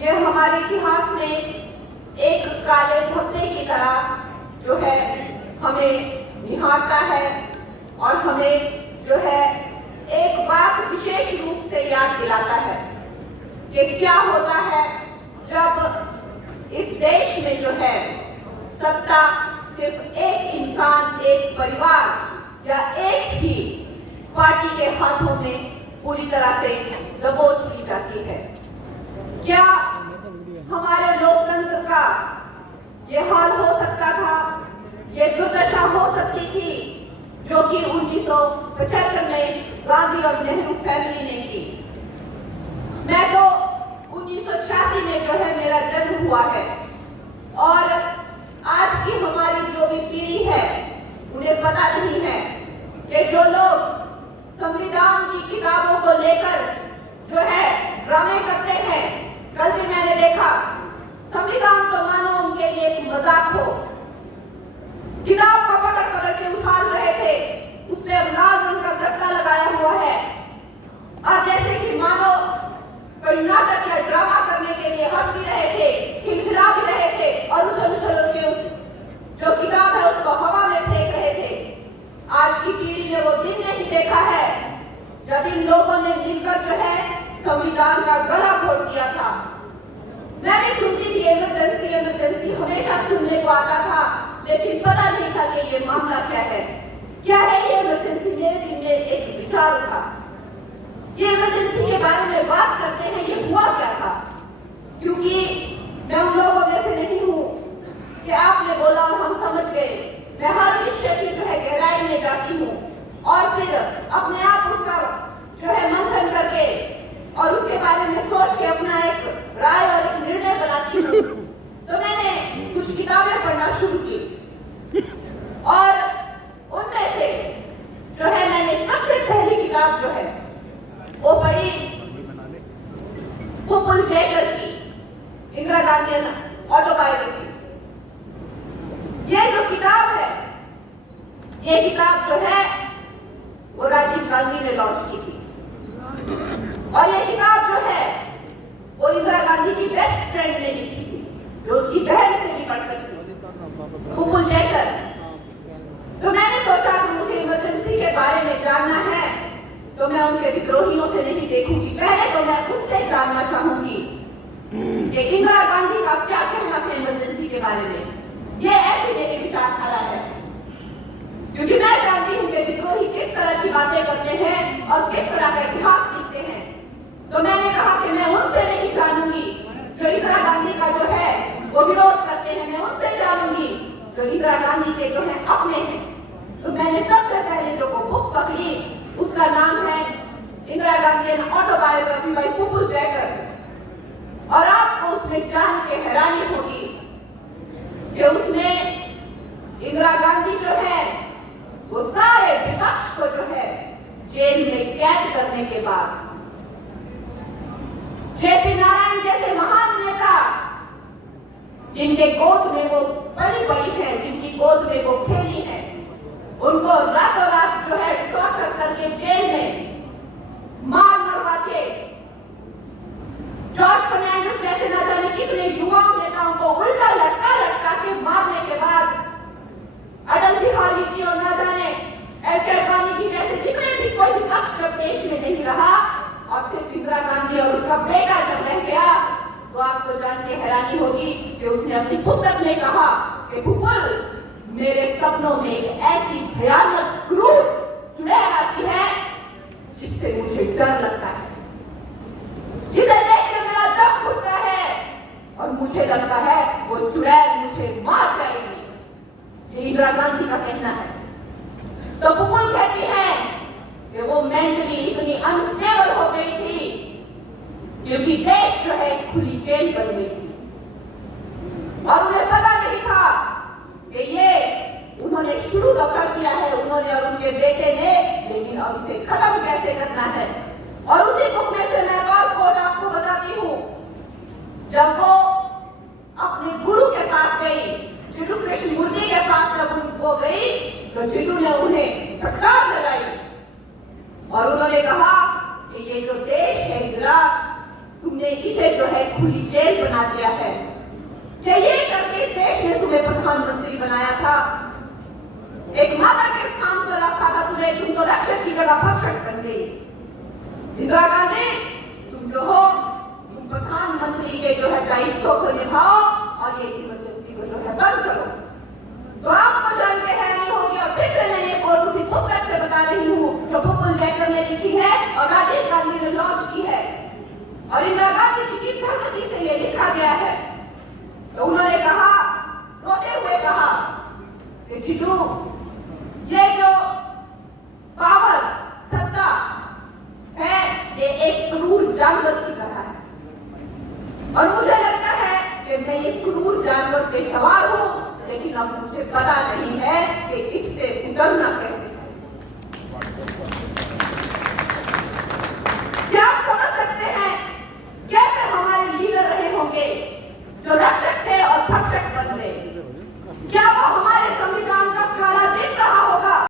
ये हमारे इतिहास में एक काले धब्बे की तरह जो है हमें निहारता है और हमें जो है एक बात विशेष रूप से याद दिलाता है कि क्या होता है जब इस देश में जो है सत्ता सिर्फ एक इंसान, एक परिवार या एक ही पार्टी के हाथों में पूरी तरह से दबोच ली जाती है। क्या हमारे लोकतंत्र का ये हाल हो सकता था, ये दुर्दशा हो सकती थी जो कि 1975 में गांधी और नेहरू फैमिली ने की। मैं तो 1986 में जो है मेरा जन्म हुआ है और आज की हमारी जो भी पीढ़ी है उन्हें पता नहीं है कि जो लोग संविधान की किताबों को लेकर जो है ड्रामे करते हैं, कल भी मैंने देखा संविधान तो मानो उनके लिए एक मजाक हो, किताब को पकड़ पकड़ के उछाल रहे थे, उसमें अब लाल रंग का गत्ता लगाया हुआ है और जैसे कि मानो कोई नाटक या ड्रामा करने के लिए हंस भी रहे थे, खिलखिला भी रहे थे और उछल उछल के उस जो किताब है उसको हवा में फेंक रहे थे। आज की पीढ़ी ने वो दिन नहीं देखा है जब इन लोगों ने मिलकर जो है संविधान का गला घोट दिया था। मैं भी सुनती थी इमरजेंसी हमेशा सुनने को आता था, लेकिन पता नहीं था कि ये मामला क्या है ये इमरजेंसी। मेरे दिल में एक विचार था, ये इमरजेंसी के बारे में बात करते हैं, ये हुआ क्या था? क्योंकि मैं उन लोगों में से नहीं हूँ कि आपने बोला और हम समझ गए। मैं हर विषय की जो है गहराई में जाती हूँ और फिर अपने आप उसका जो है मंथन करके और उसके बारे में सोच के अपना एक राय और एक निर्णय बनाती हूँ। तो मैंने कुछ किताबें पढ़ना शुरू की और उनमें से जो है मैंने सबसे पहली किताब जो है वो पढ़ी पुपुल जैकर की इंदिरा गांधी ऑटोबायोग्राफी। ये जो किताब है, ये किताब जो है वो राजीव गांधी ने लॉन्च की थी और ये किताब जो है वो इंदिरा गांधी की बेस्ट फ्रेंड ने लिखी थी जो उसकी बहन से भी पढ़ती थी, पुपुल जैकर। तो मैंने सोचा कि मुझे इमरजेंसी के बारे में जानना है तो मैं उनके विद्रोहियों से नहीं देखूंगी, पहले तो मैं उससे जानना चाहूंगी कि इंदिरा गांधी का क्या कहना था इमरजेंसी के बारे में। ये ऐसी मेरी विचारधारा है क्योंकि मैं जानती हूँ कि विद्रोही किस तरह की बातें करते हैं और किस तरह का इतिहास लिखते हैं। तो मैंने कहा कि मैं उनसे नहीं जानूंगी जो इंदिरा गांधी का जो है वो विरोध करते हैं, मैं उनसे जानूंगी जो इंदिरा गांधी के जो है अपने हैं। तो मैंने सबसे पहले जो बुक पकड़ी उसका नाम है Indira Gandhi an autobiography by Pupul Jayakar और आपको उसमें जान के हैरानी होगी कि उसमें इंदिरा गांधी जो है वो सारे विपक्ष को जो है जेल में कैद करने के बाद जेपी नारायण जैसे महान नेता जिनके गोद में वो पली बड़ी है, जिनकी गोद में वो खेली है, उनको रातों रात जो है टॉर्चर करके जेल में मार मरवा के जॉर्ज फर्नांडिस जैसे न जाने कितने युवाओं नेताओं को उल्टा लटका के मारने के बाद अटल बिहारी जी और न जाने एल.के. अडवाणी जी जैसे जितने भी कोई विपक्ष जब देश में नहीं रहा और सिर्फ इंदिरा गांधी और उसका बेटा जब रह गया तो आपको जान के हैरानी होगी कि उसने अपनी पुस्तक में कहा कि पुपुल मेरे सपनों में एक ऐसी भयानक क्रूर चुड़ैल आती है जिससे मुझे डर लगता है, जिसे देख के मेरा दम घुटता है और मुझे लगता है वो चुड़ैल मुझे मार जाएगी। ये इंदिरा गांधी का कहना है। तो पुपुल कहती है कि वो मेंटली इतनी अनस्टेबल हो गई थी क्योंकि देश जो है खुली जेल बन गई थी और उन्हें पता नहीं था कि ये उन्होंने शुरू तो कर दिया है उन्होंने और उनके बेटे ने, लेकिन अब इसे खत्म कैसे करना है। और उसी बुक में से मैं बात को आपको बताती हूँ, जब वो अपने गुरु के पास गई, चिट्टू कृष्णमूर्ति के पास जब वो गई तो चिट्टू ने उन्हें फटकार लगाई और उन्होंने कहा कि ये जो देश है इंदिरा, तुमने इसे जो है खुली जेल बना दिया है। क्या ये करके इस देश ने तुम्हें प्रधानमंत्री बनाया था? एक माता के स्थान पर रखा था तुम्हें, तुम तो रक्षक की जगह भक्षक बन गई। इंदिरा गांधी, तुम जो हो, तुम प्रधानमंत्री के जो है दायित्व को निभाओ और ये इमरजेंसी को जो है बंद करो। तो आपको जानते हैं नहीं होगी, और फिर से मैं ये और उसी पुस्तक से बता रही हूँ जो मुकुल जैकब ने लिखी है और राजीव गांधी ने लॉन्च की है, और इंदिरा गांधी जी की सहमति से ये लिखा गया है। तो उन्होंने कहा, रोते हुए कहा कि जीतू, ये जो पावर, सत्ता है, ये एक क्रूर जानवर की तरह है, और मुझे लगता है कि मैं ये क्रूर जानवर पे सवार हूँ, लेकिन अब मुझे पता नहीं है कि